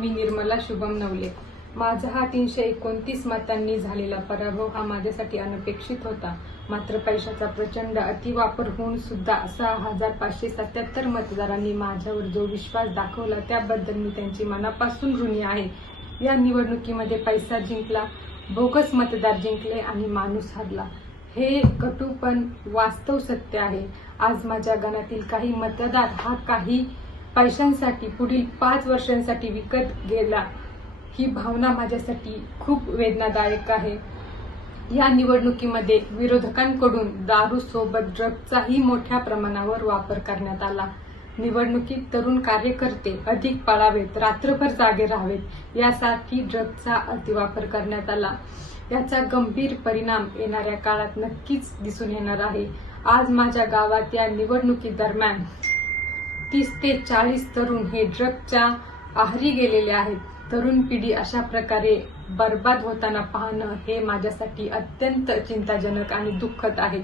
मी निर्मला शुभम नवले। माझा हा 329 मतांनी झालेला पराभव हा माझ्यासाठी अनपेक्षित होता। मात्र पैशाचा प्रचंड अतिवापर होऊन सुद्धा 6577 मतदारांनी माझ्यावर जो विश्वास दाखवला त्याबद्दल मी त्यांची मनापासून ऋणी आहे। या निवडणुकीमध्ये पैसा जिंकला, बोगस मतदार जिंकले आणि माणूस हरला। हे कटू पण वास्तव सत्य आहे। आज माझ्या गणातील काही मतदार हा काही पैशांसाठी पुढील 5 वर्षांसाठी विकत गेला, ही भावना माझ्यासाठी खूप वेदनादायक आहे। या निवडणुकीमध्ये विरोधकांकडून दारूसोबत ड्रग्जचाही मोठ्या प्रमाणावर वापर करण्यात आला। निवडणुकीत तरुण कार्यकर्ते अधिक पळावेत, रात्रभर जागे राहावेत यासाठी ड्रग्जचा अतिवापर करण्यात आला। याचा गंभीर परिणाम येणाऱ्या काळात नक्कीच दिसून येणार आहे। आज माझ्या गावात या निवडणुकीदरम्यान 30 ते 40 तरुण हे ड्रग्जच्या आहारी गेलेले आहेत। तरुण पिढी अशा प्रकारे बर्बाद होताना पाहणं हे माझ्यासाठी अत्यंत चिंताजनक आणि दुःखद आहे।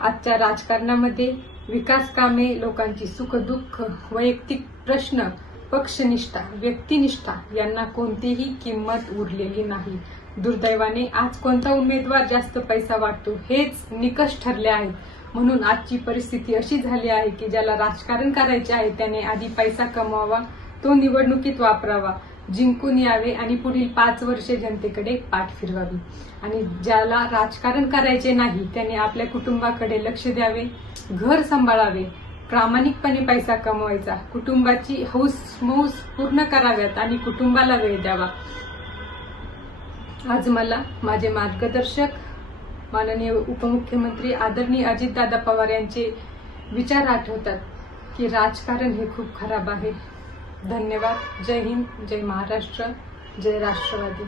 आजच्या राजकारणामध्ये विकास कामे, लोकांची सुखदुःख, वैयक्तिक प्रश्न, पक्षनिष्ठा, व्यक्तिनिष्ठा यांना कोणतीही किंमत उरलेली नाही। दुर्दैवाने आज कोणता उमेदवार जास्त पैसा वाटतो हेच निकष ठरले आहेत। म्हणून आजची परिस्थिती अशी झाली आहे की ज्याला राजकारण करायचे आहे त्याने आधी पैसा कमवावा, तो निवडणुकीत वापरावा, जिंकून यावे आणि पुढील 5 वर्षे जनतेकडे पाठ फिरवावी। आणि ज्याला राजकारण करायचे नाही त्याने आपल्या कुटुंबाकडे लक्ष द्यावे, घर सांभाळावे, प्रामाणिकपणे पैसा कमवायचा, कुटुंबाची हौस-मौज पूर्ण कराव्यात आणि कुटुंबाला वेळ द्यावा। आज मला माझे मार्गदर्शक माननीय उपमुख्यमंत्री आदरणीय अजितदादा पवार यांचे विचार आठवतात की राजकारण हे खूप खराब आहे। धन्यवाद। जय हिंद, जय महाराष्ट्र, जय राष्ट्रवादी।